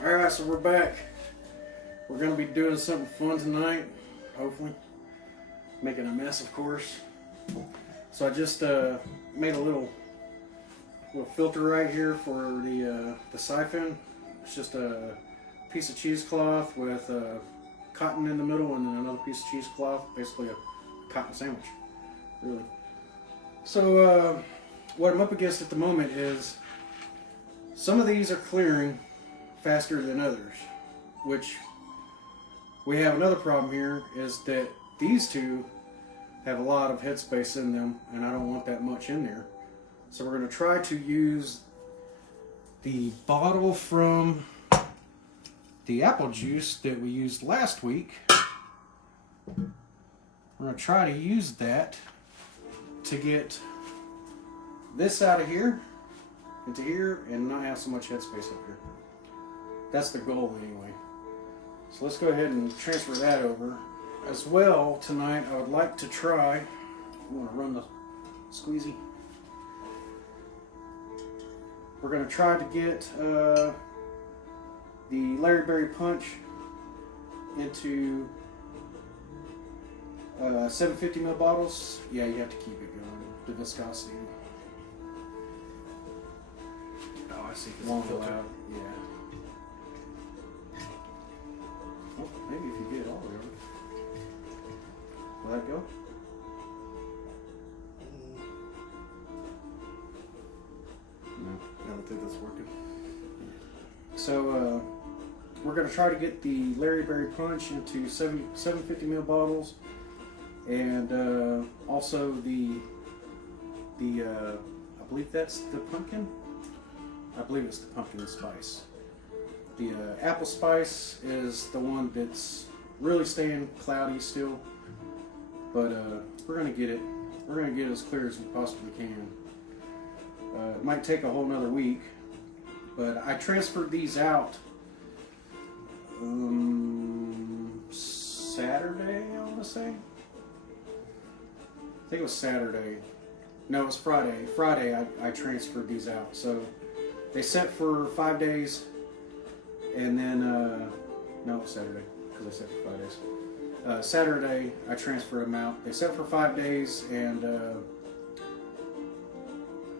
Alright, so we're back. We're going to be doing something fun tonight, hopefully. Making a mess, of course. So I just made a little filter right here for the siphon. It's just a piece of cheesecloth with cotton in the middle and then another piece of cheesecloth, basically a cotton sandwich, really. So what I'm up against at the moment is some of these are clearing faster than others, which we have another problem here is that these two have a lot of headspace in them and I don't want that much in there. So we're going to try to use the bottle from the apple juice that we used last week. We're going to try to use that to get this out of here into here and not have so much headspace up here. That's the goal anyway. So let's go ahead and transfer that over. As well, tonight I would like to try, you want to run the squeezy? We're going to try to get the Larry Berry Punch into 750 ml bottles. Yeah, you have to keep it going. The viscosity. Oh, I see. Won't go out. Yeah. Well, maybe if you get it all the way over. Will that go? No. I don't think that's working. So we're going to try to get the Larry Berry Punch into 750 ml bottles, and also the I believe that's the pumpkin. I believe it's the pumpkin spice. The apple spice is the one that's really staying cloudy still, but we're going to get it. We're going to get it as clear as we possibly can. It might take a whole nother week, but I transferred these out Saturday, I want to say. I think it was Saturday. No, it was Friday. Friday I transferred these out. So they set for 5 days, and then, no, it was Saturday, because I set for 5 days. Saturday I transferred them out. They set for 5 days, and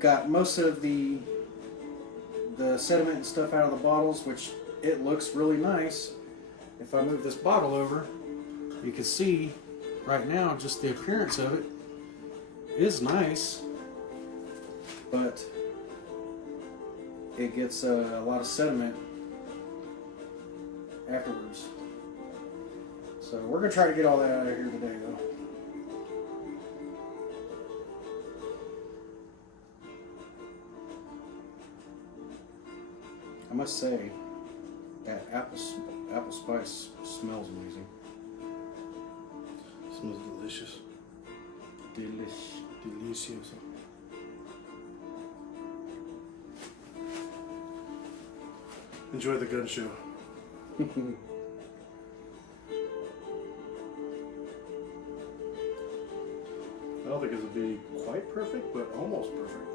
got most of the sediment and stuff out of the bottles, which it looks really nice. If I move this bottle over, you can see right now just the appearance of it is nice, but it gets a lot of sediment afterwards. So we're going to try to get all that out of here today, though. I must say, that apple spice smells amazing. Smells delicious. Delicious. Enjoy the gun show. I don't think it'll be quite perfect, but almost perfect.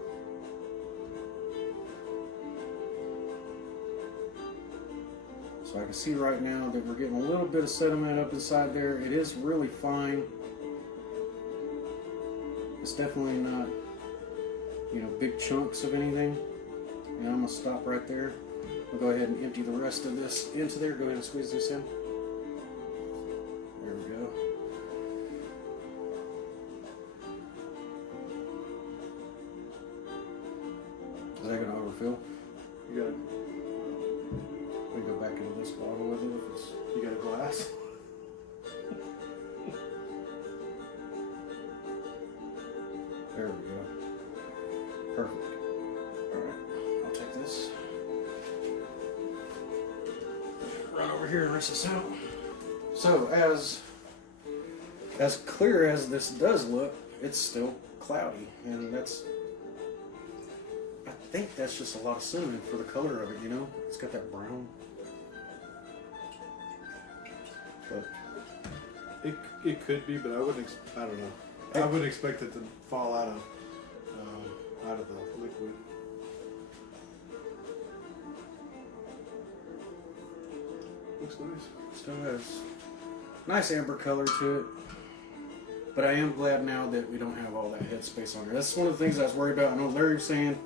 So I can see right now that we're getting a little bit of sediment up inside there. It is really fine. It's definitely not, big chunks of anything. And I'm going to stop right there. I'll go ahead and empty the rest of this into there. Go ahead and squeeze this in. There we go. Is that going to overfill? You got it. We go back into this bottle with it. If it's, You got a glass? there we go. Perfect. Alright, I'll take this. Run over here and rinse this out. So as clear as this does look, it's still cloudy. And I think that's just a lot of cinnamon for the color of it, It's got that brown. But It could be, but I don't know. I would expect it to fall out of the liquid. Looks nice. Still has nice amber color to it. But I am glad now that we don't have all that headspace on there. That's one of the things I was worried about. I know Larry was saying,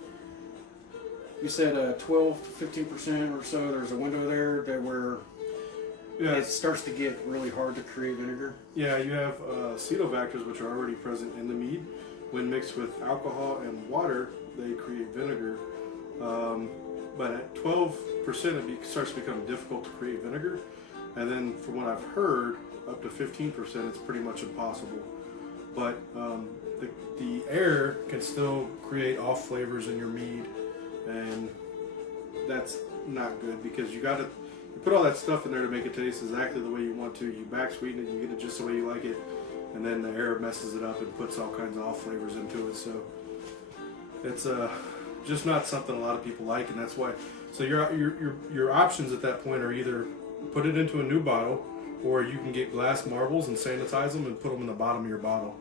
you said 12 to 15% or so, there's a window there that where it starts to get really hard to create vinegar. Yeah, you have acetobacters, which are already present in the mead. When mixed with alcohol and water, they create vinegar. But at 12%, it starts to become difficult to create vinegar. And then from what I've heard, up to 15%, it's pretty much impossible. But the air can still create off flavors in your mead, and that's not good because you put all that stuff in there to make it taste exactly the way you want to. You back sweeten it, you get it just the way you like it, and then the air messes it up and puts all kinds of off flavors into it. So it's just not something a lot of people like, and that's why. So your options at that point are either put it into a new bottle, or you can get glass marbles and sanitize them and put them in the bottom of your bottle.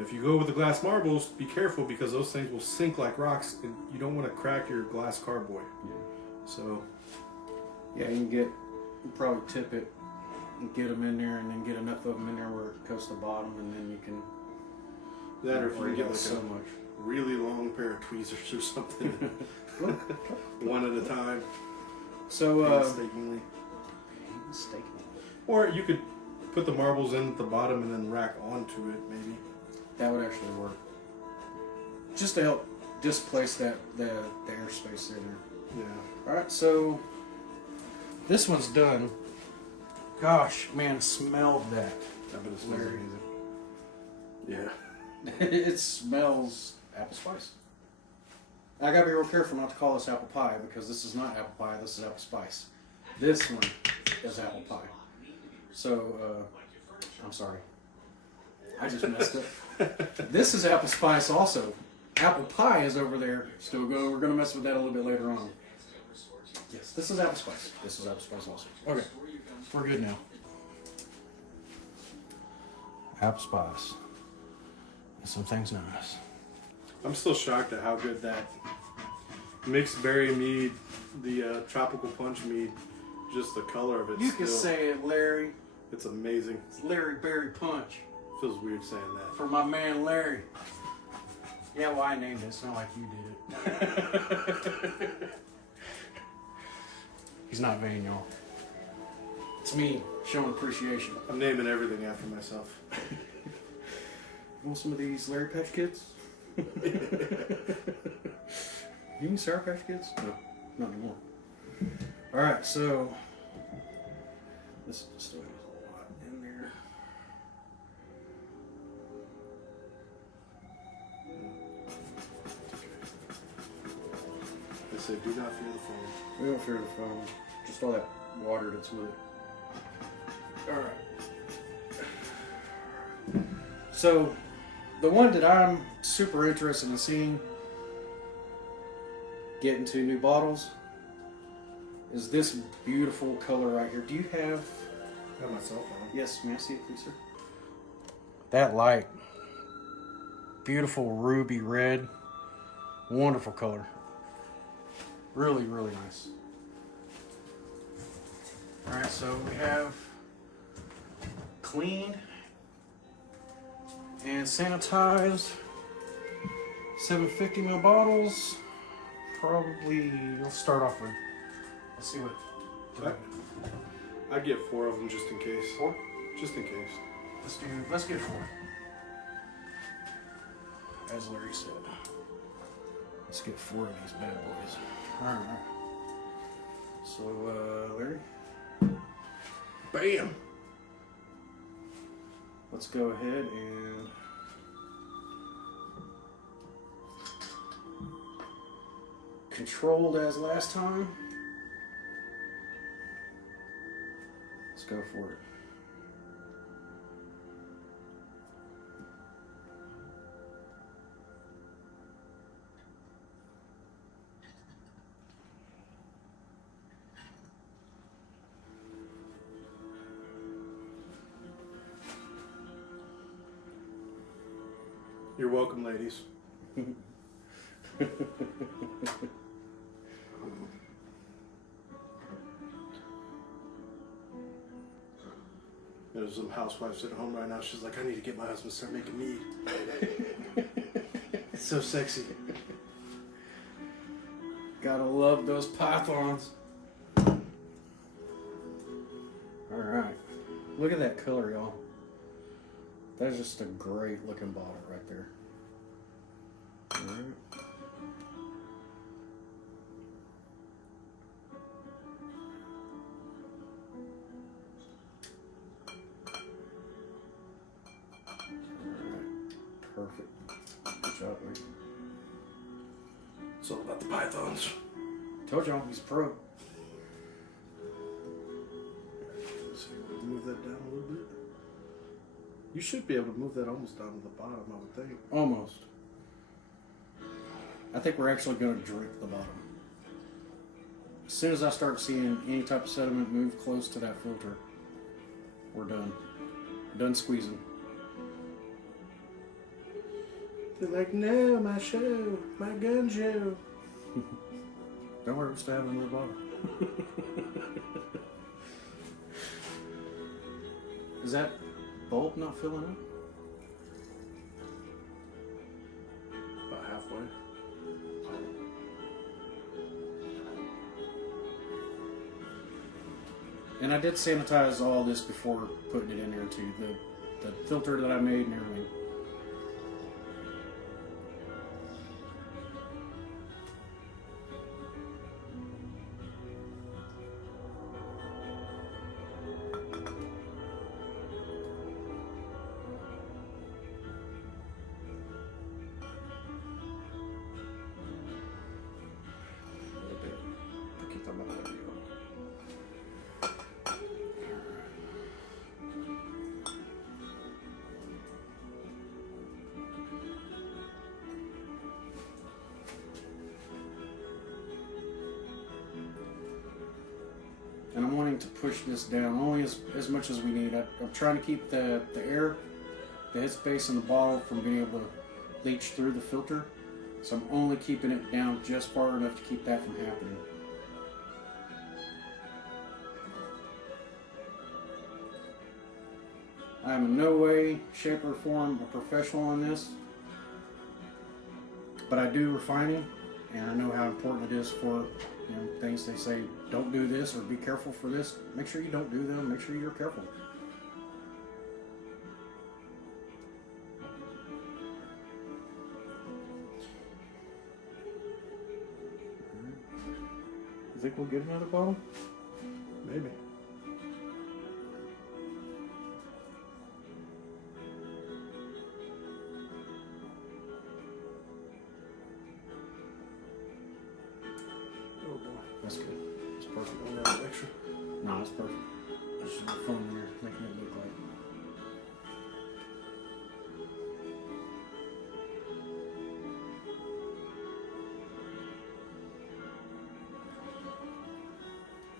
If you go with the glass marbles, be careful because those things will sink like rocks, and you don't want to crack your glass carboy. Yeah. So, yeah, you probably tip it and get them in there, and then get enough of them in there where it coats the bottom, and then you can. That, or if you get like so much. Really long pair of tweezers or something, one at a time. So, painstakingly. Or you could put the marbles in at the bottom and then rack onto it, maybe. That would actually work. Just to help displace the airspace in there. Yeah. Alright, so this one's done. Gosh, man, smell that. I bet it smells amazing. Yeah. It smells apple spice. I gotta be real careful not to call this apple pie because this is not apple pie, this is apple spice. This one is apple pie. So, I'm sorry. I just messed up. This is apple spice also. Apple pie is over there. Still go. We're going to mess with that a little bit later on. Yes, this is apple spice. This is apple spice also. Okay, we're good now. Apple spice. And some things nice. I'm still shocked at how good that mixed berry mead, the tropical punch mead, just the color of it. You can say it, Larry. It's amazing. It's Larry Berry Punch. Feels weird saying that. For my man Larry. Yeah, well, I named it. It's not like you did it. He's not vain, y'all. It's me showing appreciation. I'm naming everything after myself. You want some of these Larry Patch Kids? You need Sour Patch Kids? No, not anymore. Alright, so this still has a lot in there. They say do not fear the foam. We don't fear the foam, just all that water that's with it. Alright. So, the one that I'm super interested in seeing get into new bottles is this beautiful color right here. Do you have... I have my cell phone. Yes, may I see it, please, sir? That light. Beautiful ruby red. Wonderful color. Really, really nice. Alright, so we have cleaned and sanitized 750 ml bottles. Probably, let's start off with, let's see what. I'd get 4 of them just in case. 4? Just in case. Let's get 4. As Larry said. Let's get 4 of these bad boys. Alright. So, Larry? Bam! Let's go ahead and controlled as last time. Let's go for it. You're welcome, ladies. There's some housewives at home right now. She's like, I need to get my husband to start making mead. It's so sexy. Gotta love those pythons. Alright. Look at that color, y'all. That's just a great looking bottle right there. Alright. Perfect. Good job, man. It's all about the pythons. Told y'all, he's a pro. Let's see, move that down a little bit. You should be able to move that almost down to the bottom, I would think. Almost. I think we're actually going to drink the bottom. As soon as I start seeing any type of sediment move close to that filter, we're done. Done squeezing. They're like, no, my show, my gun show. Don't worry, we're still having another bottle. Is that bulb not filling up? About halfway. And I did sanitize all this before putting it in there too. The filter that I made and everything. And I'm wanting to push this down only as much as we need. I'm trying to keep the air, the headspace in the bottle from being able to leach through the filter. So I'm only keeping it down just far enough to keep that from happening. I am in no way, shape, or form a professional on this, but I do refining, and I know how important it is for things they say, don't do this or be careful for this. Make sure you don't do them. Make sure you're careful. You think we'll get another bottle? Maybe. That's good. That's perfect. Don't have extra. No, that's perfect. There's just foam in there making it look like.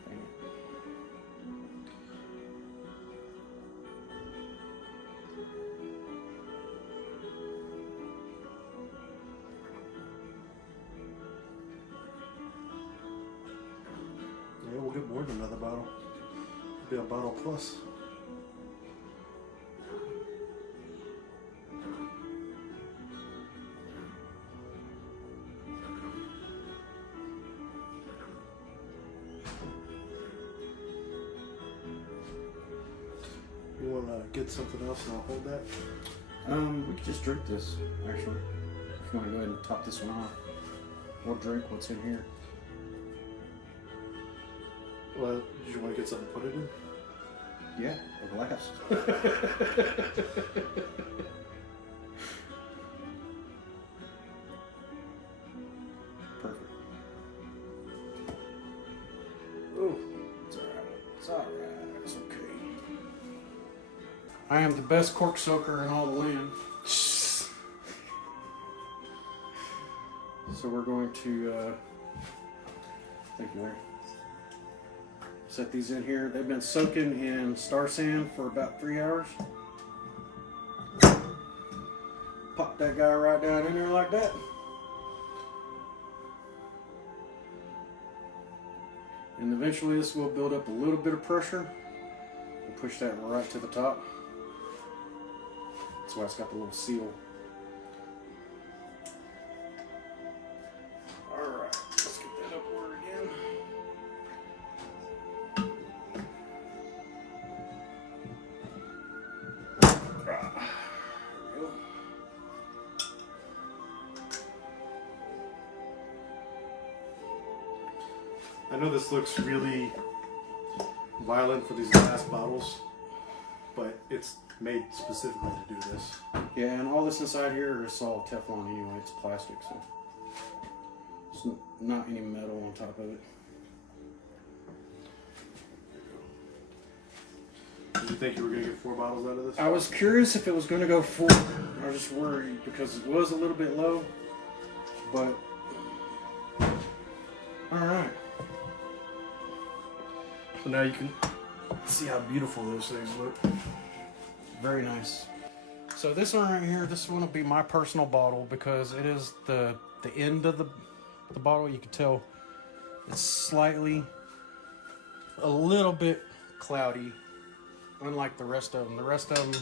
Dang it. Yeah, we'll get more than another bottle. It'll be a bottle plus. You want to get something else and I'll hold that? We could just drink this, actually. If you want to go ahead and top this one off. We'll drink what's in here. Well, did you want to get something to put it in? Yeah, a glass. Perfect. Oh, It's alright. It's alright. It's okay. I am the best cork soaker in all the land. So we're going to, thank you, Larry. Set these in here. They've been soaking in star sand for about 3 hours. Pop that guy right down in there like that. And eventually this will build up a little bit of pressure. We'll push that right to the top. That's why it's got the little seal. Alright, let's get that upward again. There we go. I know this looks really violent for these glass bottles, but it's made specifically to do this. Yeah, and all this inside here is all Teflon anyway. It's plastic, so it's not any metal on top of it. Did you think you were going to get 4 bottles out of this? I was curious if it was going to go 4. I was just worried because it was a little bit low, but all right. So now you can see how beautiful those things look. Very nice. So this one right here, this one will be my personal bottle because it is the end of the bottle. You can tell it's slightly, a little bit cloudy, unlike the rest of them. The rest of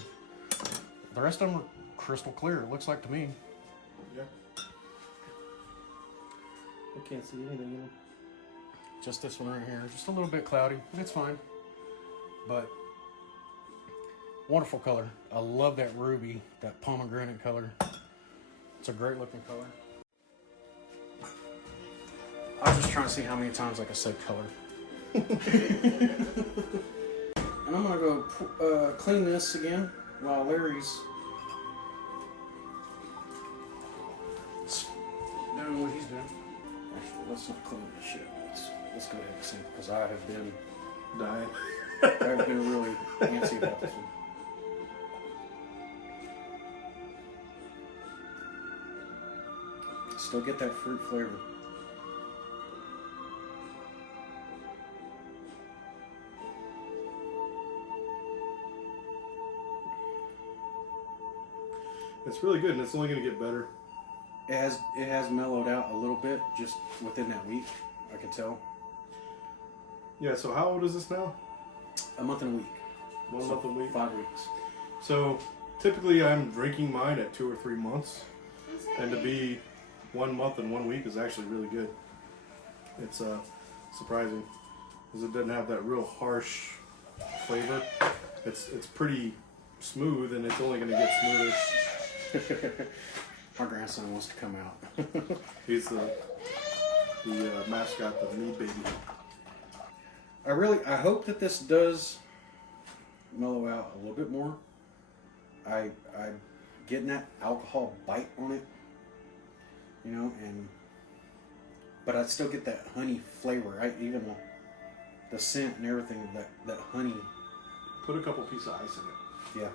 them are crystal clear. It looks like to me. Yeah. I can't see anything in them. Just this one right here, just a little bit cloudy. It's fine, but wonderful color. I love that ruby, that pomegranate color. It's a great looking color. I was just trying to see how many times I could say color. And I'm gonna go clean this again while Larry's doing what he's doing. Actually, let's not clean this shit. Let's go ahead and sink because I have been Dying. I've been really antsy about this one. Still get that fruit flavor. It's really good, and it's only going to get better. It has mellowed out a little bit just within that week. I can tell. Yeah, so how old is this now? A month and a week. 1 month a week? 5 weeks. So typically I'm drinking mine at 2 or 3 months, and to be 1 month and 1 week is actually really good. It's surprising because it doesn't have that real harsh flavor. It's pretty smooth, and it's only going to get smoother. My grandson wants to come out. He's the mascot, the Mead baby. I hope that this does mellow out a little bit more. I'm getting that alcohol bite on it, you know, but I still get that honey flavor. Even the scent and everything, that honey. Put a couple pieces of ice in it. Yeah.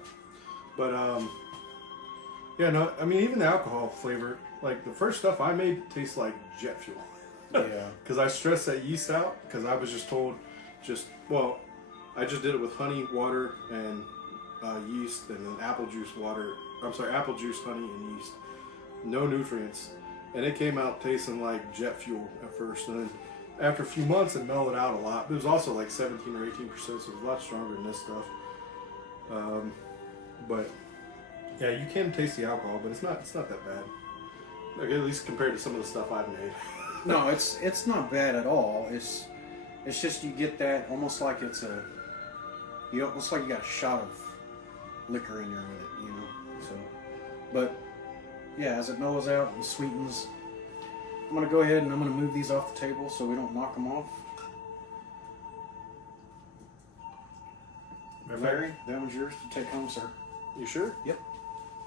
But yeah, no, I mean even the alcohol flavor, like the first stuff I made tastes like jet fuel. Yeah. Because I stressed that yeast out because I was just told, I just did it with honey, water, and yeast, and then apple juice, honey, and yeast. No nutrients. And it came out tasting like jet fuel at first. And then after a few months, it mellowed out a lot. It was also like 17 or 18%, so it was a lot stronger than this stuff. But yeah, you can taste the alcohol, but it's not that bad. Like, at least compared to some of the stuff I've made. No, it's not bad at all. It's just you get that almost like it's almost like you got a shot of liquor in there with it, you know. So, but yeah, as it mellows out and sweetens, I'm gonna go ahead and I'm gonna move these off the table so we don't knock them off. Larry, that one's yours to take home, sir. You sure? Yep.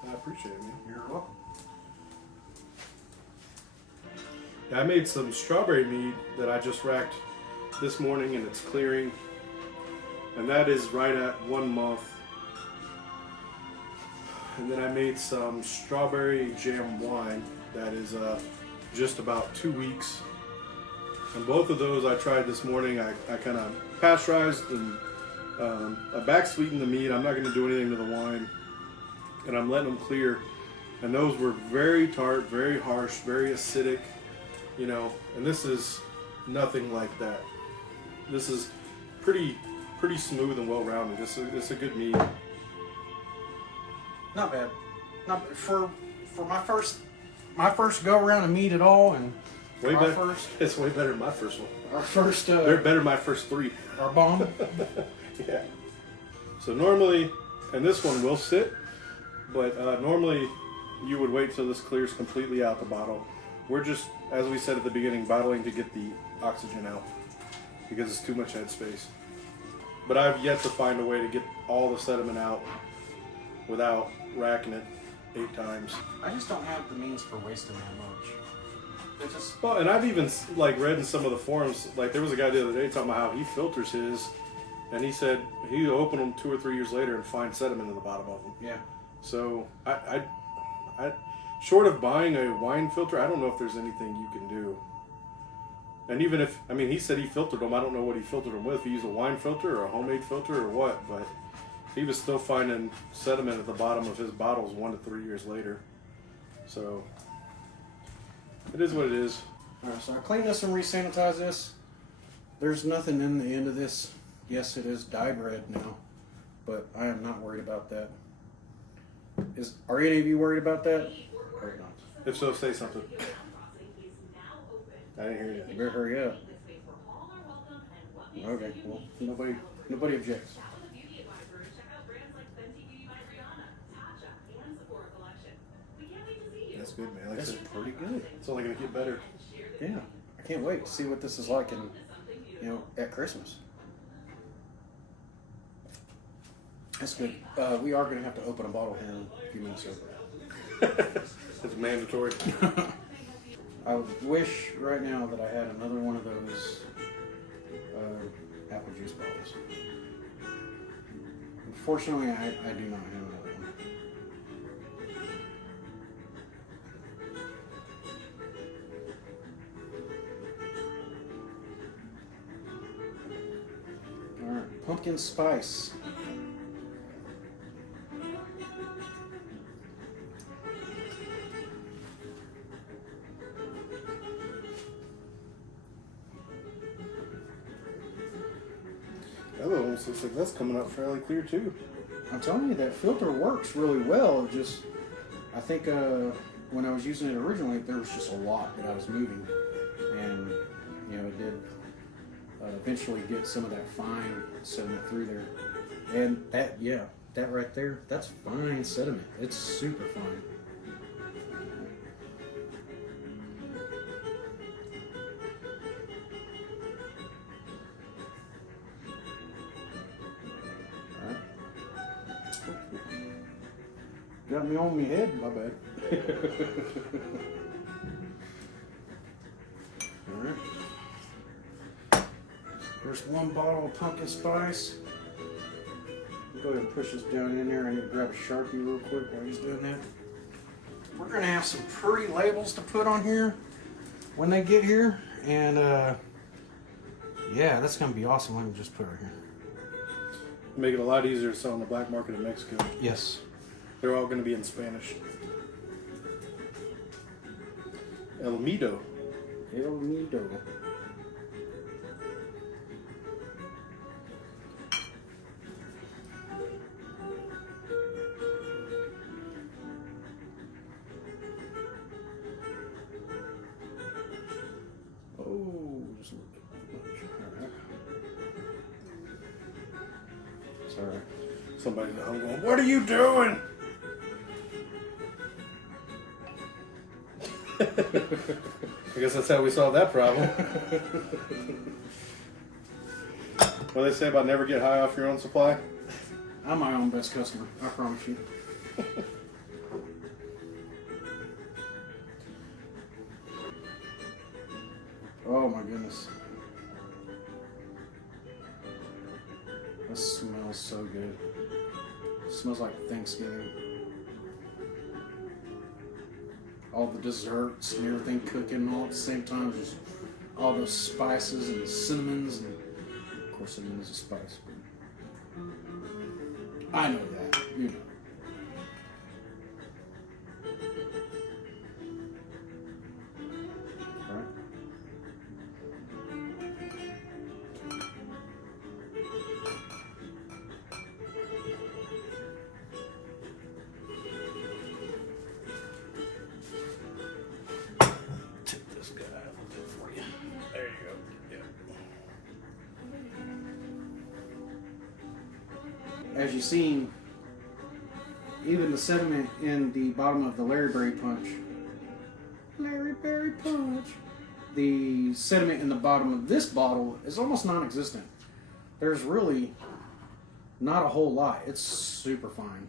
I appreciate it, man. You're welcome. Yeah, I made some strawberry mead that I just racked this morning, and it's clearing, and that is right at 1 month. And then I made some strawberry jam wine that is just about 2 weeks. And both of those I tried this morning. I kind of pasteurized and I back sweetened the mead. I'm not going to do anything to the wine, and I'm letting them clear. And those were very tart, very harsh, very acidic, you know. And this is nothing like that. This is pretty pretty smooth and well-rounded. It's a good mead. Not bad. Not for my first go around of mead at all, and Way our better. first It's way better than my first one. our first They're better than my first 3. our BOMM. Yeah. So normally, and this one will sit, but normally you would wait till this clears completely out the bottle. We're just, as we said at the beginning, bottling to get the oxygen out because it's too much headspace. But I've yet to find a way to get all the sediment out without racking it 8 times. I just don't have the means for wasting that much. It just Well, and I've even like read in some of the forums, like there was a guy the other day talking about how he filters his, and he said he open them 2 or 3 years later and find sediment in the bottom of them. yeah. So I short of buying a wine filter, I don't know if there's anything you can do. And even if, I mean, he said he filtered them. I don't know what he filtered them with. If he used a wine filter or a homemade filter or what, but he was still finding sediment at the bottom of his bottles 1 to 3 years later. So it is what it is. All right, so I cleaned this and re-sanitized this. There's nothing in the end of this. Yes, it is dyed red now, but I am not worried about that. Are any of you worried about that? Or not? If so, say something. I didn't hear you. You better hurry up. Okay, well, nobody objects. That's good, man. Like That's I said, pretty good. it's only going to get better. Yeah, I can't wait to see what this is like at Christmas. That's good. We are going to have to open a bottle here in a few minutes. It's mandatory. I wish right now that I had another one of those apple juice bottles. Unfortunately, I do not have another one. All right, pumpkin spice. That almost looks like that's coming up fairly clear too. I'm telling you, that filter works really well. It just, I think when I was using it originally, there was just a lot that I was moving, and it did eventually get some of that fine sediment through there. And that right there, that's fine sediment. It's super fine. Got me on my head, my bad. Alright. There's one bottle of pumpkin spice. Go ahead and push this down in there. I need to grab a Sharpie real quick while he's doing that. We're going to have some pretty labels to put on here when they get here. And yeah, that's going to be awesome. Let me just put it right here. Make it a lot easier to sell on the black market in Mexico. Yes. They're all going to be in Spanish. El Mido. El Nido. Oh, just a little bit much. All right. It's all right. Somebody's at home going, "What are you doing?" I guess that's how we solved that problem. What do they say about never get high off your own supply? I'm my own best customer, I promise you. Oh my goodness. This smells so good. It smells like Thanksgiving. All the desserts and everything cooking all at the same time. Just all those spices and cinnamons. And of course, cinnamon is a spice. But I know that. You know. All right. as you've seen, even the sediment in the bottom of the Larry Berry Punch, the sediment in the bottom of this bottle is almost non-existent. There's really not a whole lot. It's super fine.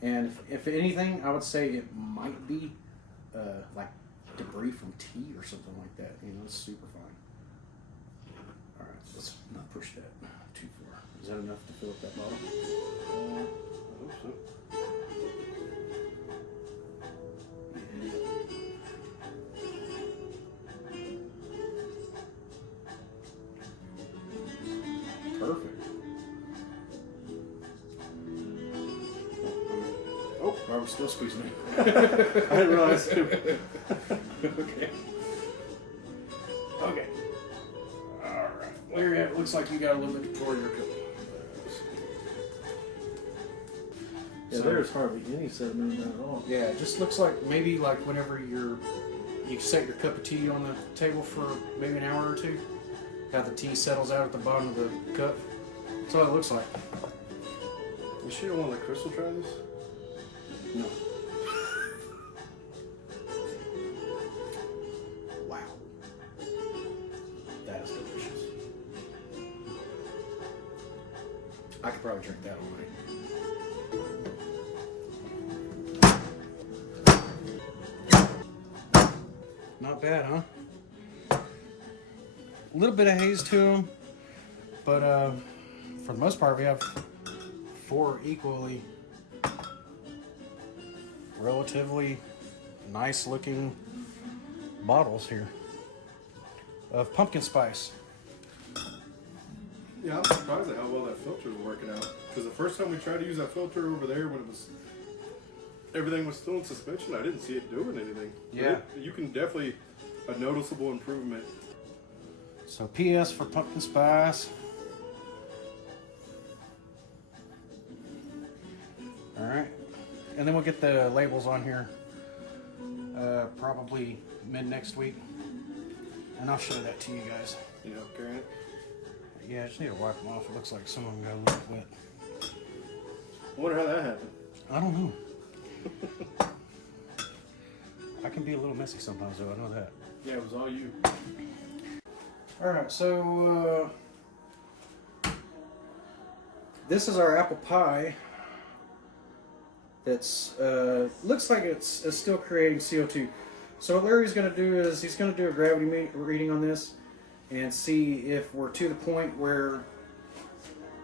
And if anything, I would say it might be like debris from tea or something like that. You know, it's super fine. All right, let's not push that too far. Is that enough to fill up that bottle? I hope so. Perfect. Oh, I was still squeezing it. I didn't realize too. Okay. Okay. All right. Larry, it looks like you got a little bit to pour your cup. Yeah, there's hardly any sediment in that at all. Yeah, it just looks like maybe like whenever you set your cup of tea on the table for maybe an hour or two, how the tea settles out at the bottom of the cup. That's all it looks like. You sure you don't want to let Crystal try this? No. Wow. That is delicious. I could probably drink that all night. Not bad, huh? A little bit of haze to them, but for the most part, we have 4 equally relatively nice looking bottles here of pumpkin spice. Yeah, I'm surprised at how well that filter is working out. Because the first time we tried to use that filter over there when everything was still in suspension, I didn't see it doing anything. Yeah. You can definitely, a noticeable improvement. So PS for pumpkin spice. All right. And then we'll get the labels on here probably mid next week. And I'll show that to you guys. You know, carrying it. Yeah, I just need to wipe them off. It looks like some of them got a little wet. I wonder how that happened. I don't know. I can be a little messy sometimes, though. I know that. Yeah, it was all you. All right, so this is our apple pie. That's looks like it's still creating CO2. So what Larry's going to do is he's going to do a gravity reading on this and see if we're to the point where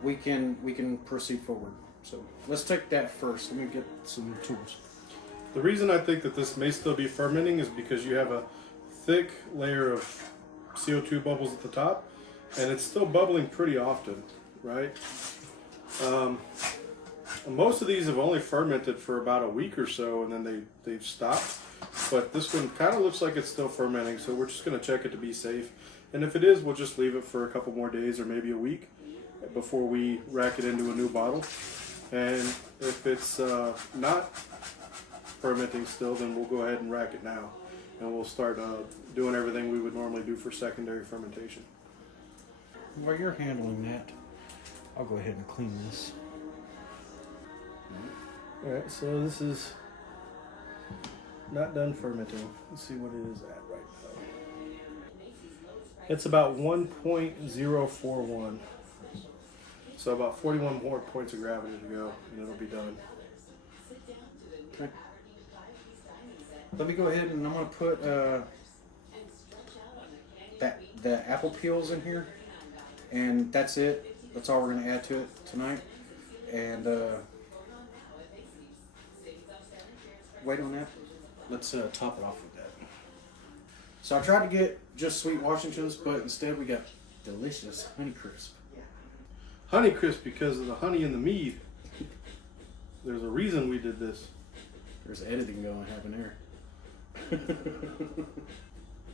we can proceed forward. So let's take that first. Let me get some tools. The reason I think that this may still be fermenting is because you have a thick layer of CO2 bubbles at the top, and it's still bubbling pretty often, right? Most of these have only fermented for about a week or so, and then they've stopped. But this one kind of looks like it's still fermenting, so we're just going to check it to be safe. And if it is, we'll just leave it for a couple more days or maybe a week before we rack it into a new bottle. And if it's not fermenting still, then we'll go ahead and rack it now. And we'll start doing everything we would normally do for secondary fermentation. While you're handling that, I'll go ahead and clean this. Alright, so this is not done fermenting. Let's see what it is at right now. It's about 1.041. So about 41 more points of gravity to go, and it'll be done. Okay. Let me go ahead and I'm going to put the apple peels in here, and that's it. That's all we're going to add to it tonight. And wait on that. Let's top it off with that. So I tried to get just sweet Washingtons, but instead we got delicious Honeycrisp. Honeycrisp because of the honey in the mead. There's a reason we did this. There's editing going to happen there. And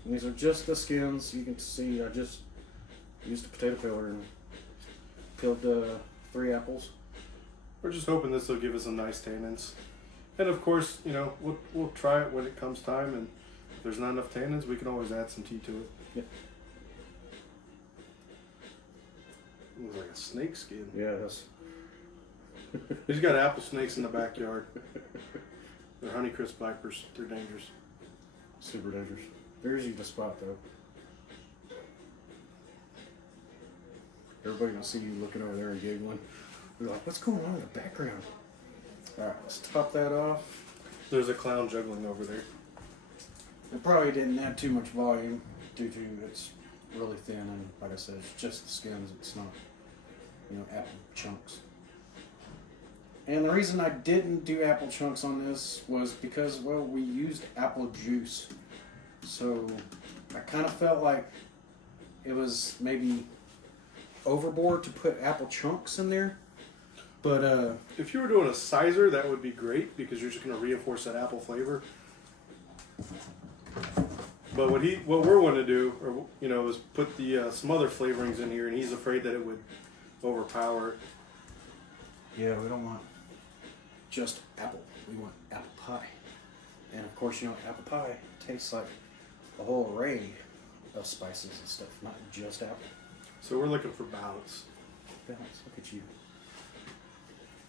these are just the skins. You can see I just used a potato peeler and peeled 3 apples. We're just hoping this will give us some nice tannins. And of course, you know, we'll try it when it comes time, and if there's not enough tannins, we can always add some tea to it. Yep. Looks like a snake skin. Yeah, that's He's got apple snakes in the backyard. They're Honeycrisp vipers. They're dangerous. Super dangerous. There's you the spot though. Everybody gonna see you looking over there and giggling. They're like, what's going on in the background? Alright, let's top that off. There's a clown juggling over there. It probably didn't add too much volume due to it's really thin and like I said, it's just the skins, it's not, you know, apple chunks. And the reason I didn't do apple chunks on this was because, well, we used apple juice. So I kind of felt like it was maybe overboard to put apple chunks in there. But if you were doing a sizer, that would be great because you're just going to reinforce that apple flavor. But what we're wanting to do, or you know, is put the some other flavorings in here, and he's afraid that it would overpower. yeah, we don't want just apple. We want apple pie. And of course, you know, apple pie tastes like a whole array of spices and stuff, not just apple. So we're looking for balance. Balance. Look at you,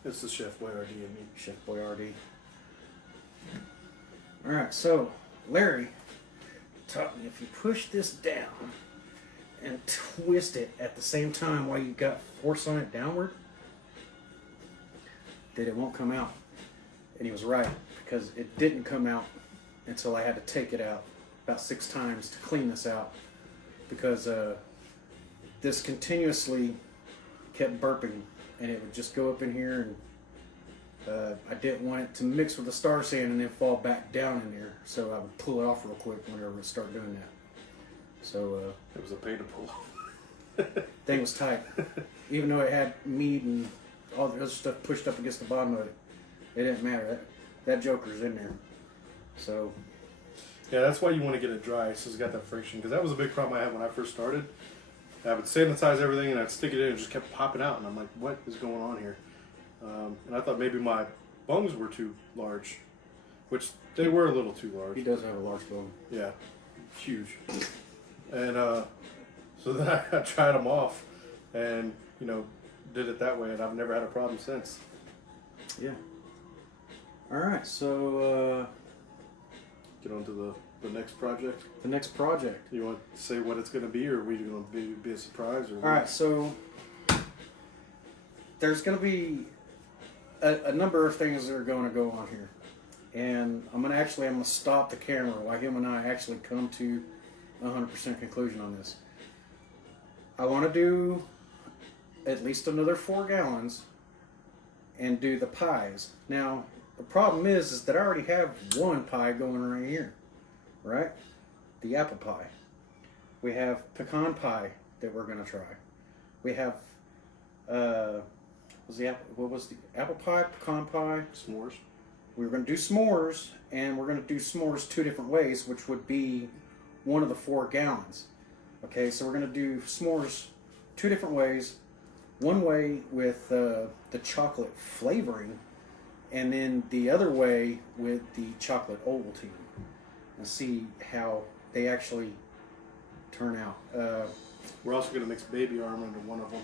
It's the Chef Boyardee in me. Chef Boyardee. All right, so Larry taught me if you push this down and twist it at the same time while you got force on it downward, that it won't come out. And he was right, because it didn't come out until I had to take it out about 6 times to clean this out, because this continuously kept burping and it would just go up in here, and I didn't want it to mix with the star sand and then fall back down in there, so I would pull it off real quick whenever it started doing that. So It was a pain to pull off. thing was tight. Even though it had mead and all the other stuff pushed up against the bottom of it, it didn't matter. That joker's in there. So Yeah, that's why you want to get it dry, so it's got that friction. Because that was a big problem I had when I first started. I would sanitize everything and I'd stick it in and it just kept popping out. And I'm like, what is going on here? And I thought maybe my bungs were too large, which they were a little too large. he does have a large bone. Yeah, huge. And so then I tried them off and, you know, did it that way. And I've never had a problem since. Yeah. All right, so Get on to the next project. the next project. You want to say what it's going to be, or are we going to be a surprise? Or All right, so there's going to be a number of things that are going to go on here, and I'm going to stop the camera while him and I actually come to a 100% conclusion on this. I want to do at least another 4 gallons and do the pies. Now, the problem is that I already have one pie going right here, right? The apple pie. We have pecan pie that we're going to try. We have, what was the apple pie, pecan pie? s'mores. We were going to do s'mores, and we're going to do s'mores 2 different ways, which would be one of the 4 gallons. Okay, so we're going to do s'mores 2 different ways. One way with the chocolate flavoring, and then the other way with the chocolate Ovaltine, and see how they actually turn out. We're also going to mix baby arm into one of them.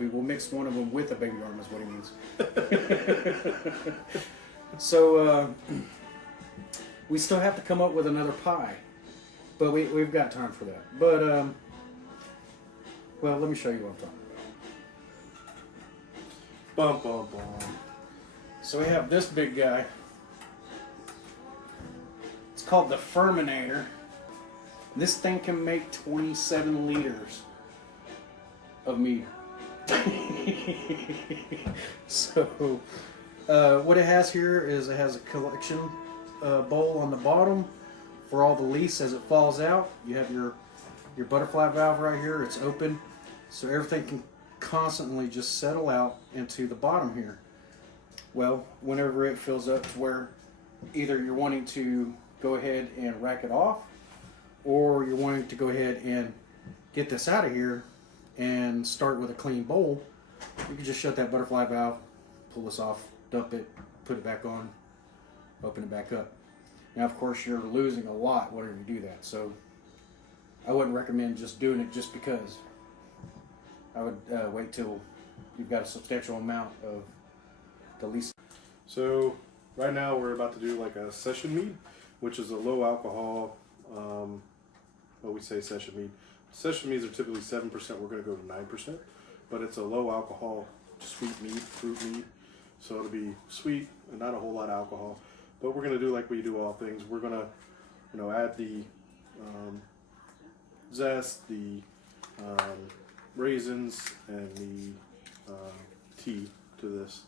We will mix one of them with a baby arm, is what he means. So we still have to come up with another pie, but we've got time for that. But well, let me show you what I'm talking about. Bum, bum, bum. So we have this big guy. It's called the Ferminator. This thing can make 27 liters of mead. So what it has here is it has a collection bowl on the bottom for all the leaf as it falls out. You have your butterfly valve right here. It's open, so everything can constantly just settle out into the bottom here. Well, whenever it fills up to where either you're wanting to go ahead and rack it off, or you're wanting to go ahead and get this out of here and start with a clean bowl, you can just shut that butterfly valve, pull this off, dump it, put it back on, open it back up. Now, of course, you're losing a lot whenever you do that, so I wouldn't recommend just doing it just because. I would wait till you've got a substantial amount of the least. So right now we're about to do like a session mead, which is a low alcohol. What we say session mead. Session meads are typically 7%. We're going to go to 9%, but it's a low alcohol sweet mead, fruit mead. So it'll be sweet and not a whole lot of alcohol. But we're going to do like we do all things. We're going to, add the zest, the raisins, and the tea to this,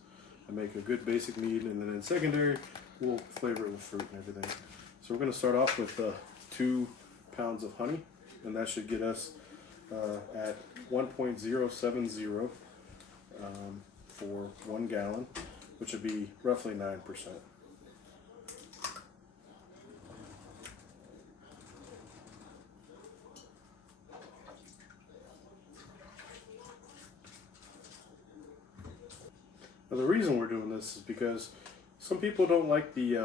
and make a good basic mead. And then in secondary, we'll flavor it with fruit and everything. So we're going to start off with 2 pounds of honey, and that should get us at 1.070 for 1 gallon, which would be roughly 9%. Now, the reason we're doing this is because some people don't like the,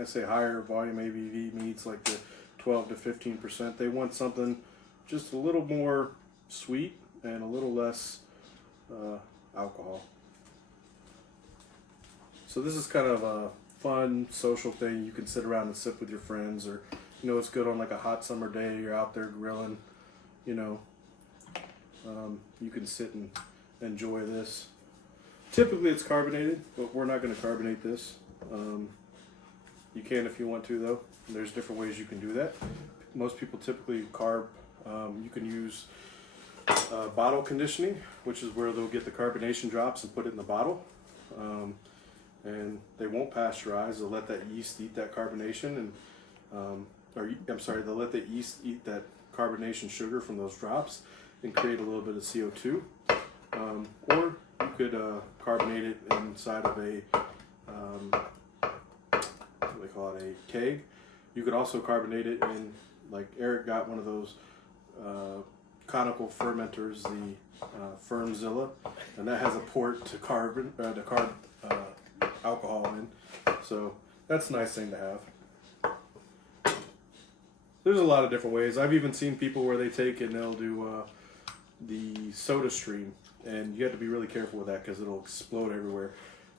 I say higher volume ABV meads, like the 12 to 15%. They want something just a little more sweet and a little less alcohol. So this is kind of a fun social thing. You can sit around and sip with your friends, or it's good on like a hot summer day. You're out there grilling, you can sit and enjoy this. Typically it's carbonated, but we're not going to carbonate this. You can if you want to, though. There's different ways you can do that. Most people typically carb. You can use bottle conditioning, which is where they'll get the carbonation drops and put it in the bottle. And they won't pasteurize. They'll let that yeast eat that carbonation, and they'll let the yeast eat that carbonation sugar from those drops and create a little bit of CO2. Or you could carbonate it inside of a what they call it, a keg. You could also carbonate it in, like Erik got one of those conical fermenters, the Firmzilla, and that has a port to carb alcohol in. So that's a nice thing to have. There's a lot of different ways. I've even seen people where they take and they'll do the soda stream, and you have to be really careful with that because it'll explode everywhere.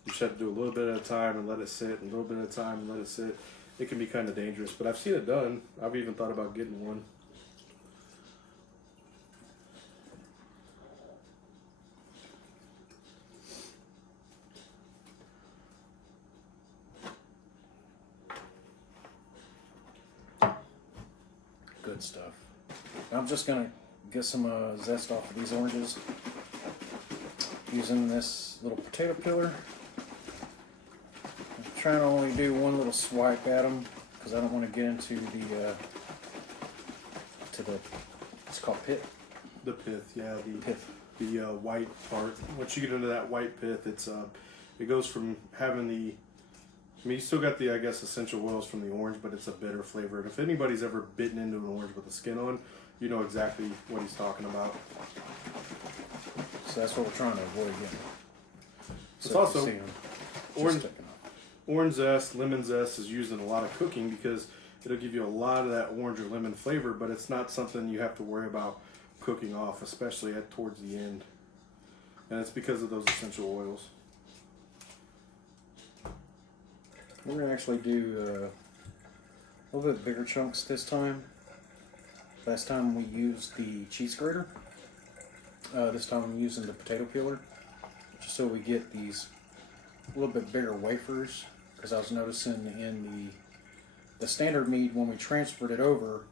You just have to do a little bit at a time and let it sit, and a little bit at a time and let it sit. It can be kind of dangerous, but I've seen it done. I've even thought about getting one. Good stuff. I'm just gonna get some zest off of these oranges using this little potato peeler. I'm trying to only do one little swipe at them because I don't want to get into the it's called pith. The pith, yeah, the Pith. The white part. Once you get into that white pith, it goes from having the. I mean, you still got the, I guess, essential oils from the orange, but it's a bitter flavor. And if anybody's ever bitten into an orange with the skin on, you know exactly what he's talking about. So that's what we're trying to avoid getting. It's So also you see 'em just orange. sticking up. Orange zest, lemon zest is used in a lot of cooking because it'll give you a lot of that orange or lemon flavor, but it's not something you have to worry about cooking off, especially towards the end. And it's because of those essential oils. We're going to actually do a little bit bigger chunks this time. Last time we used the cheese grater. This time I'm using the potato peeler, just so we get these a little bit bigger wafers, because I was noticing in the standard mead, when we transferred it over,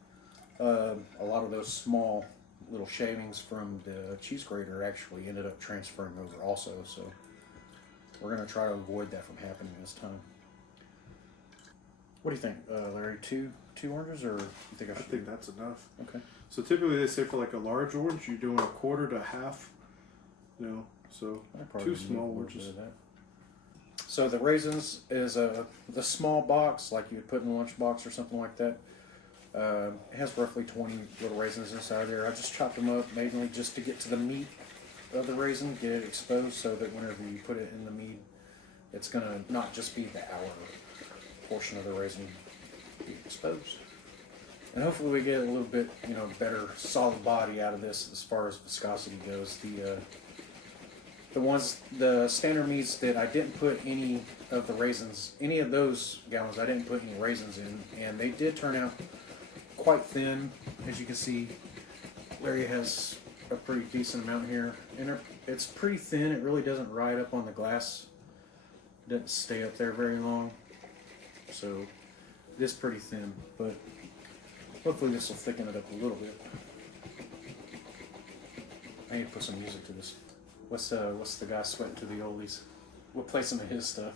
a lot of those small little shavings from the cheese grater actually ended up transferring over also, so we're going to try to avoid that from happening this time. What do you think, Larry? Two oranges, or you think I should? I think that's enough. Okay. So typically they say for like a large orange, you're doing a quarter to half, so two small oranges. So the raisins is the small box, like you would put in a lunchbox or something like that. It has roughly 20 little raisins inside there. I just chopped them up mainly just to get to the meat of the raisin, get it exposed so that whenever you put it in the mead, it's going to not just be the outer portion of the raisin be exposed. And hopefully we get a little bit, better solid body out of this as far as viscosity goes. the standard Meads that I didn't put any of the raisins, any of those gallons, I didn't put any raisins in, and they did turn out quite thin, as you can see. Larry has a pretty decent amount here, and it's pretty thin. It really doesn't ride up on the glass. It doesn't stay up there very long, so it is pretty thin, but hopefully this will thicken it up a little bit. I need to put some music to this. What's the guy sweating to the oldies? We'll play some of his stuff.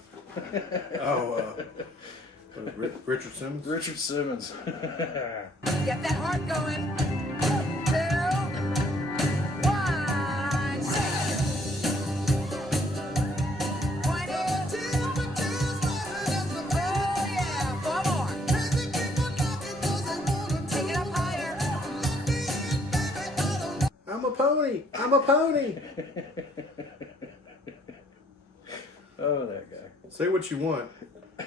Richard Simmons? Richard Simmons. Get that heart going. 2, 1, sing. 1, 2, oh yeah, 4 more. Take it up higher. I'm a pony! I'm a pony! Oh, that guy. Say what you want.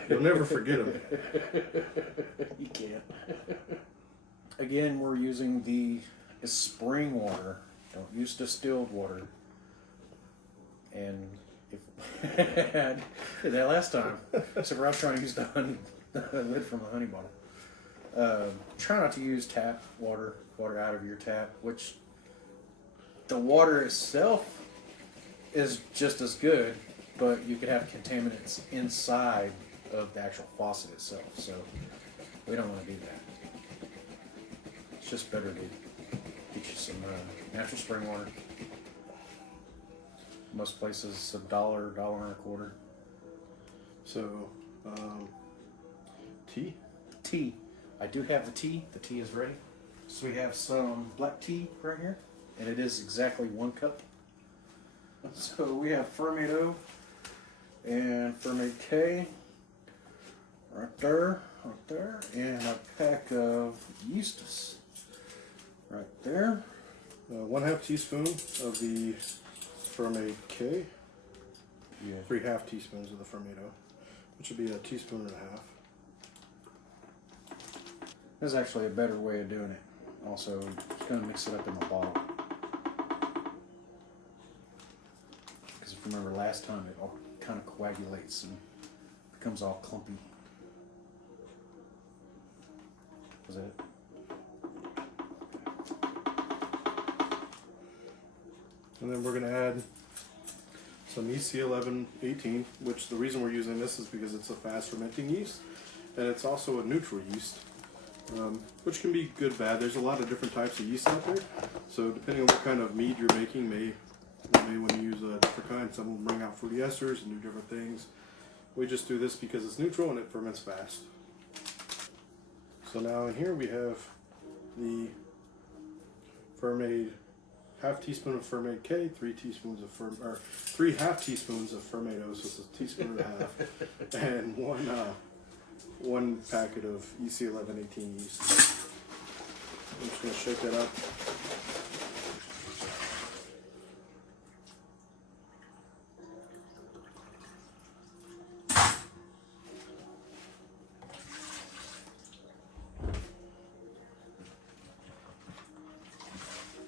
You'll never forget him. You can't. Again, we're using the spring water. Don't use distilled water. And if I did that last time, except for I was trying to use the lid from a honey bottle. Try not to use tap water out of your tap, which the water itself is just as good, but you could have contaminants inside of the actual faucet itself, so we don't want to do that. It's just better to get you some natural spring water. Most places $1, $1.25. So, tea? Tea. I do have the tea. The tea is ready. So we have some black tea right here, and it is exactly 1 cup. So we have Ferment O and Ferment K right there, and a pack of yeastus right there. 1/2 teaspoon of the Ferment K. Yeah. 3/2 teaspoons of the Ferment O, which would be 1.5 teaspoons. There's actually a better way of doing it. Also, just gonna mix it up in the bottle. Because if you remember last time, it all kind of coagulates and becomes all clumpy. Was that it? And then we're going to add some EC1118, which the reason we're using this is because it's a fast fermenting yeast, and it's also a neutral yeast, which can be good, bad. There's a lot of different types of yeast out there, so depending on what kind of mead you're making, you may want to use a different kind. Some will bring out fruity esters and do different things. We just do this because it's neutral and it ferments fast. So now in here we have the Ferment 1/2 teaspoon of Ferment K, 3 teaspoons of 3/2 teaspoons of Ferment O, so it's 1.5 teaspoons, and one packet of EC1118 yeast. I'm just going to shake that up.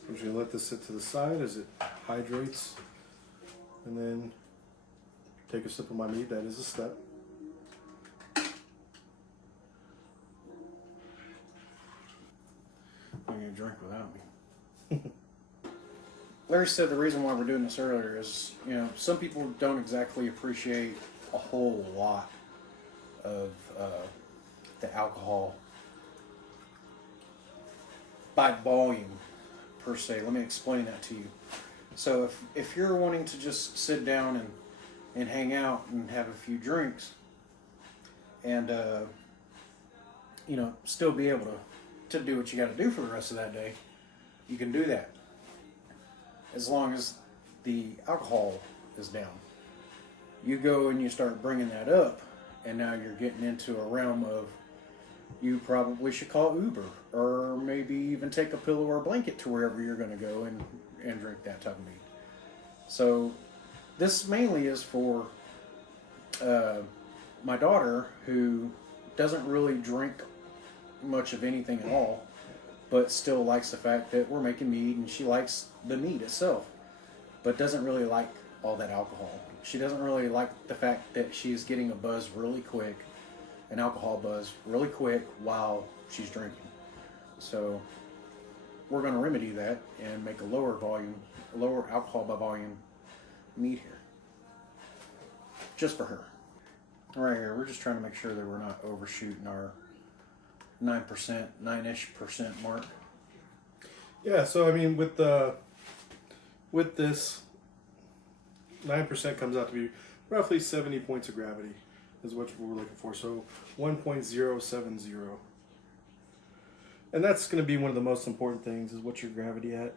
I'm just going to let this sit to the side as it hydrates, and then take a sip of my mead. That is a step. I'm gonna drink without me. Larry said the reason why we're doing this earlier is, some people don't exactly appreciate a whole lot of the alcohol by volume per se. Let me explain that to you. So if you're wanting to just sit down and hang out and have a few drinks and still be able to do what you got to do for the rest of that day, you can do that as long as the alcohol is down. You go and you start bringing that up, and now you're getting into a realm of, you probably should call Uber, or maybe even take a pillow or a blanket to wherever you're going to go and drink that type of mead. So this mainly is for my daughter, who doesn't really drink much of anything at all, but still likes the fact that we're making mead, and she likes the mead itself, but doesn't really like all that alcohol. She doesn't really like the fact that she's getting a buzz really quick, an alcohol buzz really quick while she's drinking. So we're going to remedy that and make a lower alcohol by volume mead here. Just for her. Right here, we're just trying to make sure that we're not overshooting our 9%, 9-ish% mark. Yeah, so I mean, with this, 9% comes out to be roughly 70 points of gravity is what we're looking for. So 1.070. And that's going to be one of the most important things, is what's your gravity at?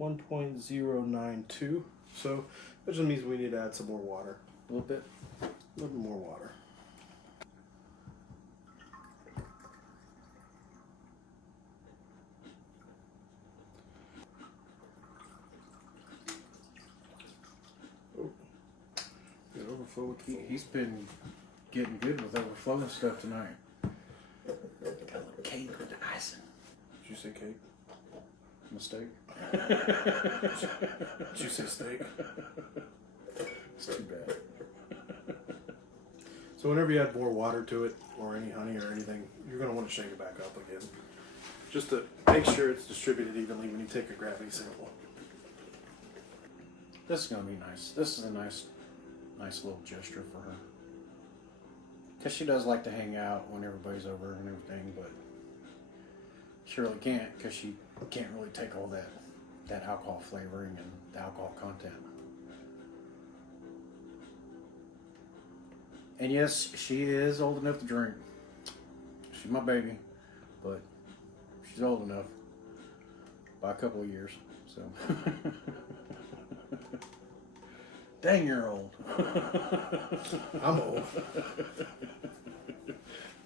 1.092. So that just means we need to add some more water. A little bit. A little bit more water. Oh, got overflow with the He's been getting good with overflowing stuff tonight. Got a little cake with the icing. Did you say cake? Mistake. Did you say steak? It's too bad. So whenever you add more water to it, or any honey or anything, you're going to want to shake it back up again. Just to make sure it's distributed evenly when you take a gravity sample. This is going to be nice. This is a nice little gesture for her. Because she does like to hang out when everybody's over and everything, but she really can't, because she can't really take all that alcohol flavoring and the alcohol content. And yes, she is old enough to drink. She's my baby, but she's old enough by a couple of years. So, dang, you're old. I'm old. A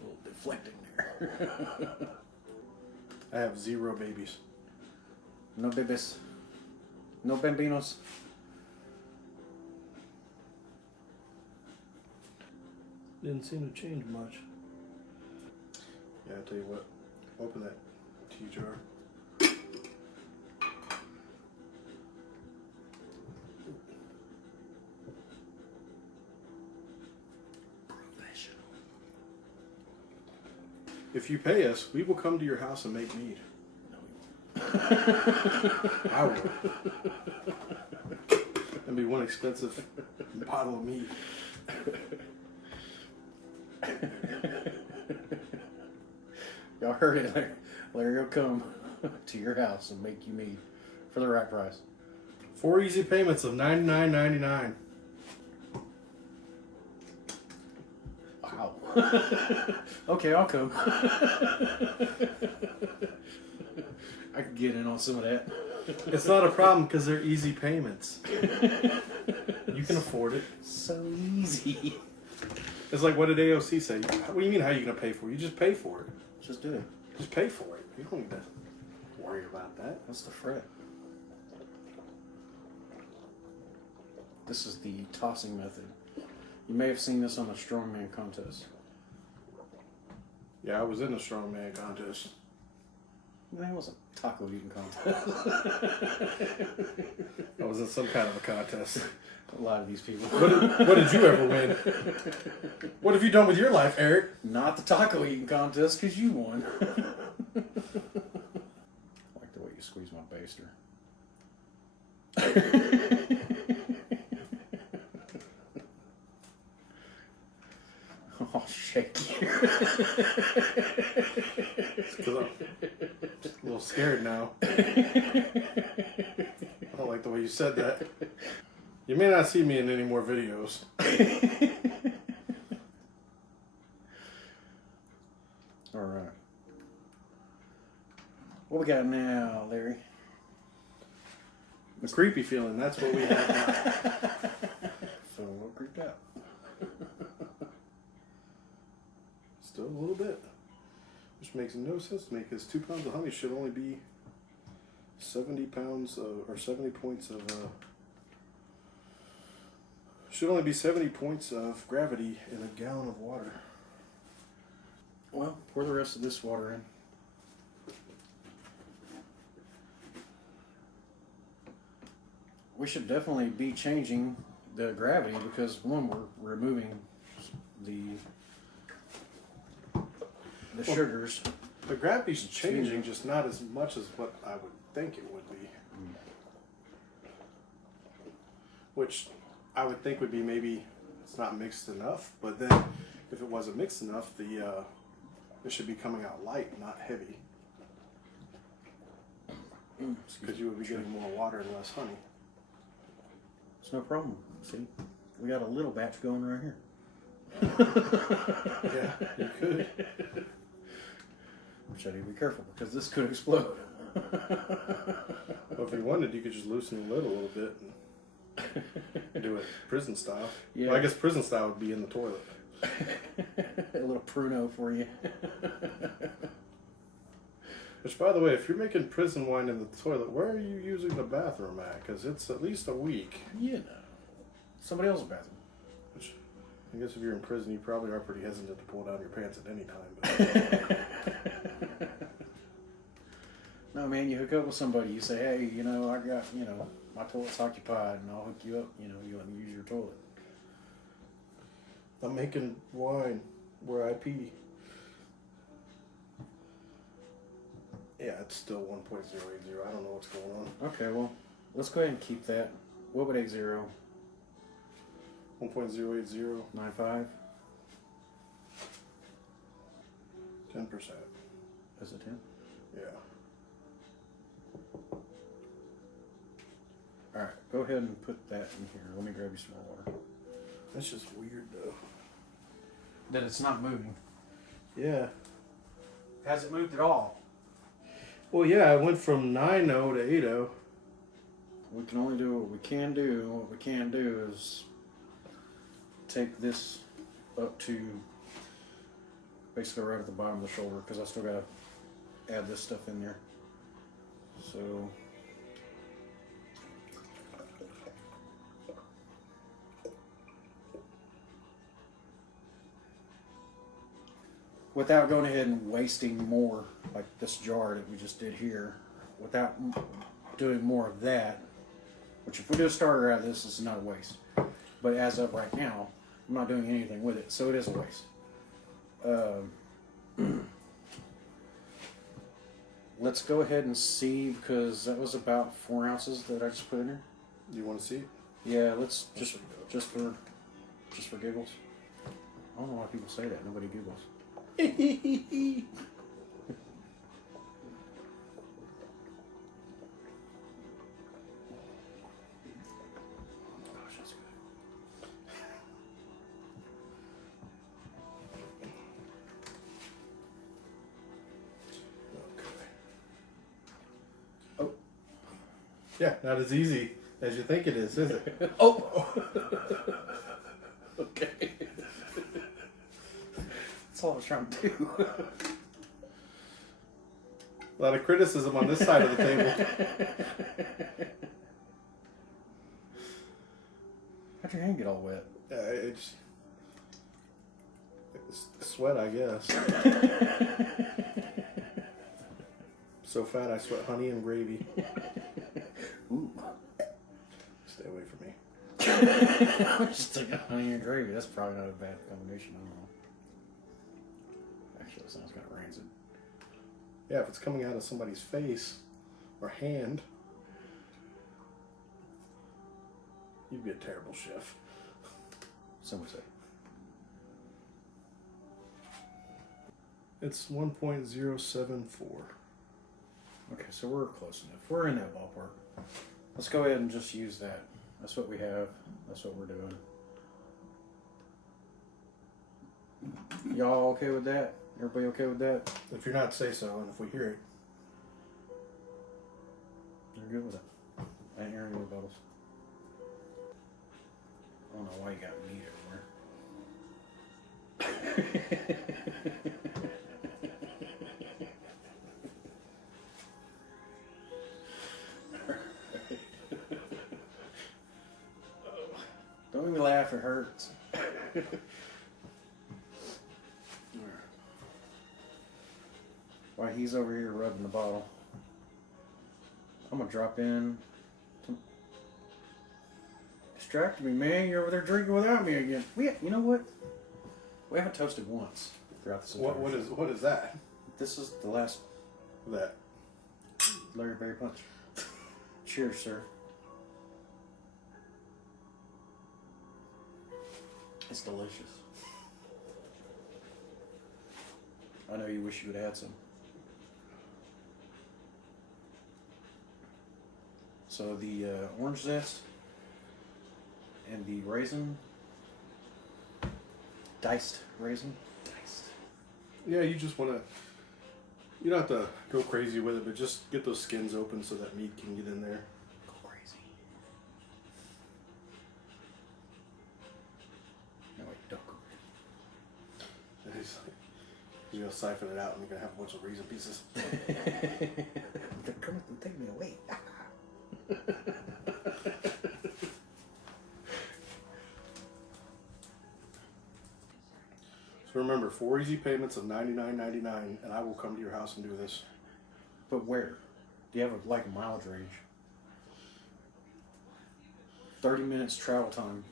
little deflecting there. I have 0 babies. No bebés. No bambinos. Didn't seem to change much. Yeah, I'll tell you what. Open that tea jar. Professional. If you pay us, we will come to your house and make mead. No, we won't. I will. That'd be one expensive bottle of mead. Y'all heard it. Larry will come to your house and make you mead for the right price. 4 easy payments of $99.99. Wow. Okay, I'll come. I could get in on some of that. It's not a problem because they're easy payments. You can afford it. So easy. It's like, what did AOC say? What do you mean, how are you going to pay for it? You just pay for it. Just do it. Just pay for it. You don't need to worry about that. What's the fret? This is the tossing method. You may have seen this on the strongman contest. Yeah, I was in the strongman contest. No, it wasn't a taco eating contest. I was in some kind of a contest. A lot of these people. What did you ever win? What have you done with your life, Eric? Not the taco eating contest, because you won. I like the way you squeeze my baster. Oh, shake you. Because I'm a little scared now. I don't like the way you said that. You may not see me in any more videos. All right. What we got now, Larry? The creepy feeling, that's what we have now. So we'll creep out. Still a little bit. Which makes no sense to me because 2 pounds of honey should only be 70 pounds or 70 points of should only be 70 points of gravity in a gallon of water. Well, pour the rest of this water in. we should definitely be changing the gravity because one, we're removing the sugars. The gravity's changing, just not as much as what I would think it would be. Which I would think would be maybe it's not mixed enough, but then if it wasn't mixed enough, it should be coming out light, not heavy. Because you would be getting more water and less honey. It's no problem. See, we got a little batch going right here. Yeah, you could. Which I need to be careful because this could explode. Well, if you wanted, you could just loosen the lid a little bit and do it prison style. Yeah. Well, I guess prison style would be in the toilet. A little pruno for you. Which, by the way, if you're making prison wine in the toilet, where are you using the bathroom at? Because it's at least a week. You know, somebody else's bathroom. Which, I guess if you're in prison, you probably are pretty hesitant to pull down your pants at any time. But No, man, you hook up with somebody. You say, hey, you know, I got, you know, my toilet's occupied, and I'll hook you up. You know, you let me use your toilet. I'm making wine where I pee. Yeah, it's still 1.080. I don't know what's going on. Okay, well, let's go ahead and keep that. What would 80? 1.080, 95? 10%. Is it 10? Yeah. Alright, go ahead and put that in here. Let me grab you some more water. That's just weird, though. That it's not moving. Yeah. Has it moved at all? Well, yeah, I went from 9.0 to 8.0. We can only do what we can do. What we can do is take this up to basically right at the bottom of the shoulder because I still got to add this stuff in there. So without going ahead and wasting more like this jar that we just did here, without doing more of that, which if we do a starter out of this is not a waste. But as of right now, I'm not doing anything with it, so it is a waste. Let's go ahead and see, because that was about 4 ounces that I just put in there. Do you want to see it? Yeah, let's just for giggles. I don't know why people say that. Nobody giggles. Gosh, that's good. Okay. Oh. Yeah, not as easy as you think it is it? Oh. Okay. That's all I was trying to do. A lot of criticism on this side of the table. How'd your hand get all wet? It's sweat, I guess. So fat I sweat honey and gravy. Ooh. Stay away from me. I'm just thinking honey and gravy. That's probably not a bad combination. I don't know. Actually, that sounds kind of rancid. Yeah, if it's coming out of somebody's face or hand, you'd be a terrible chef. Some would say. It's 1.074. Okay, so we're close enough. We're in that ballpark. Let's go ahead and just use that. That's what we have. That's what we're doing. Y'all okay with that? Everybody okay with that? If you're not, say so, and if we hear it. You're good with it. I ain't hearing any bubbles. I don't know why you got meat everywhere. Don't make me laugh, it hurts. While he's over here rubbing the bottle, I'm gonna drop in distracted me, man. You're over there drinking without me again. You know what? We haven't toasted once throughout this entire show. What is that? This is the last That. Larry Berry Punch. Cheers, sir. It's delicious. I know you wish you would add some. So the orange zest and the raisin, diced raisin. Diced. Yeah, you just want to. You don't have to go crazy with it, but just get those skins open so that meat can get in there. Go crazy. No, wait, don't go crazy. He's gonna siphon it out, and you're gonna have a bunch of raisin pieces. They're coming to take me away. So remember, 4 easy payments of $99.99, and I will come to your house and do this. But where? Do you have a mileage range? 30 minutes travel time.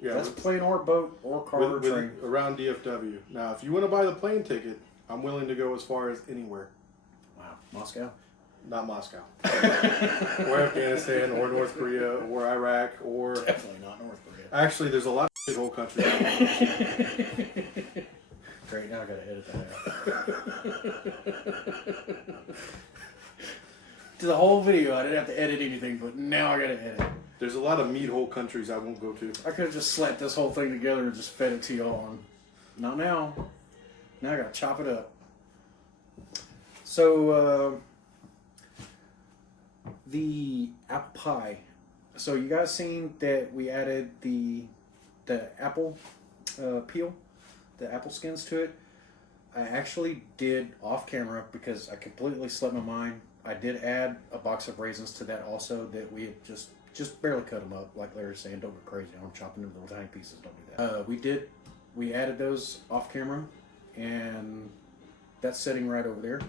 Yeah, That's plane or boat or car or train. around DFW. Now, if you want to buy the plane ticket, I'm willing to go as far as anywhere. Wow, Moscow? Not Moscow. Or Afghanistan, or North Korea, or Iraq, or... Definitely not North Korea. Actually, there's a lot of whole countries. Great, now I gotta edit that out. To the whole video, I didn't have to edit anything, but now I gotta edit. There's a lot of meat hole countries I won't go to. I could have just slapped this whole thing together and just fed it to y'all on. Not now. Now I gotta chop it up. So, the apple pie. So you guys seen that we added the apple peel, the apple skins to it. I actually did off camera because I completely slipped my mind. I did add a box of raisins to that also that we had just barely cut them up. Like Larry's saying, don't go crazy. I'm chopping them little tiny pieces. Don't do that. We added those off camera, and that's sitting right over there.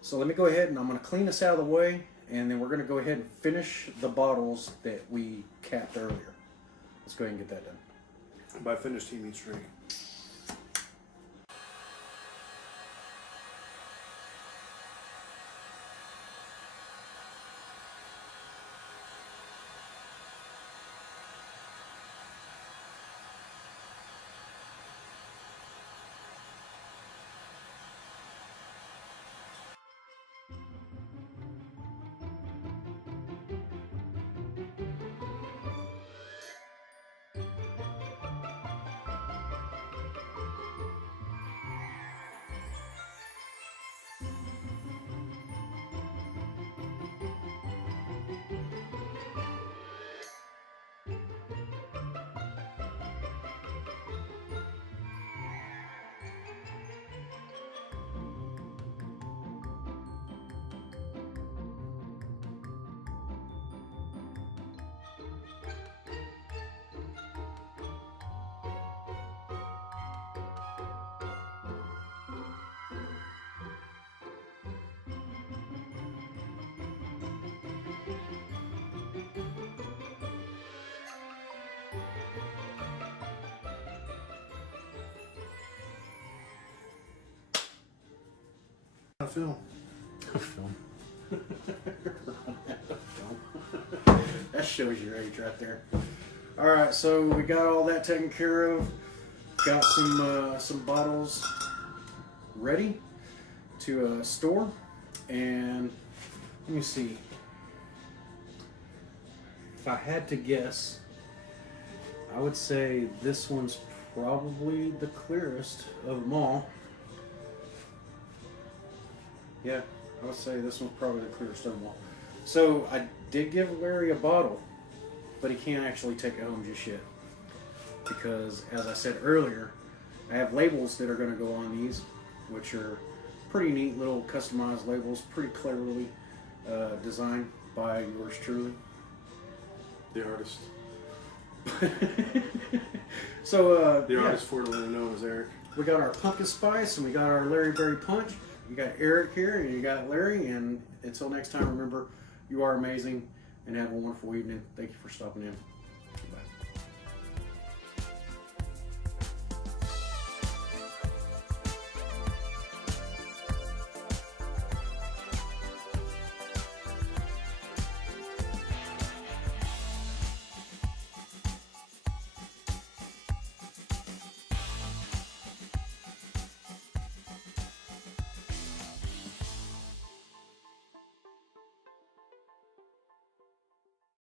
So let me go ahead and I'm going to clean this out of the way, and then we're going to go ahead and finish the bottles that we capped earlier. Let's go ahead and get that done. By finished, he means drink. Film. That shows your age right there. All right, so we got all that taken care of. Got some bottles ready to store, and let me see. If I had to guess, I would say this one's probably the clearest of them all. Yeah, I would say this one's probably the clearest of them all. So I did give Larry a bottle, but he can't actually take it home just yet. Because, as I said earlier, I have labels that are going to go on these, which are pretty neat little customized labels, pretty cleverly designed by yours truly. The artist. So, The artist formerly known as Erik. We got our pumpkin spice and we got our Larry Berry Punch. You got Erik here and you got Larry, and until next time, remember, you are amazing and have a wonderful evening. Thank you for stopping in.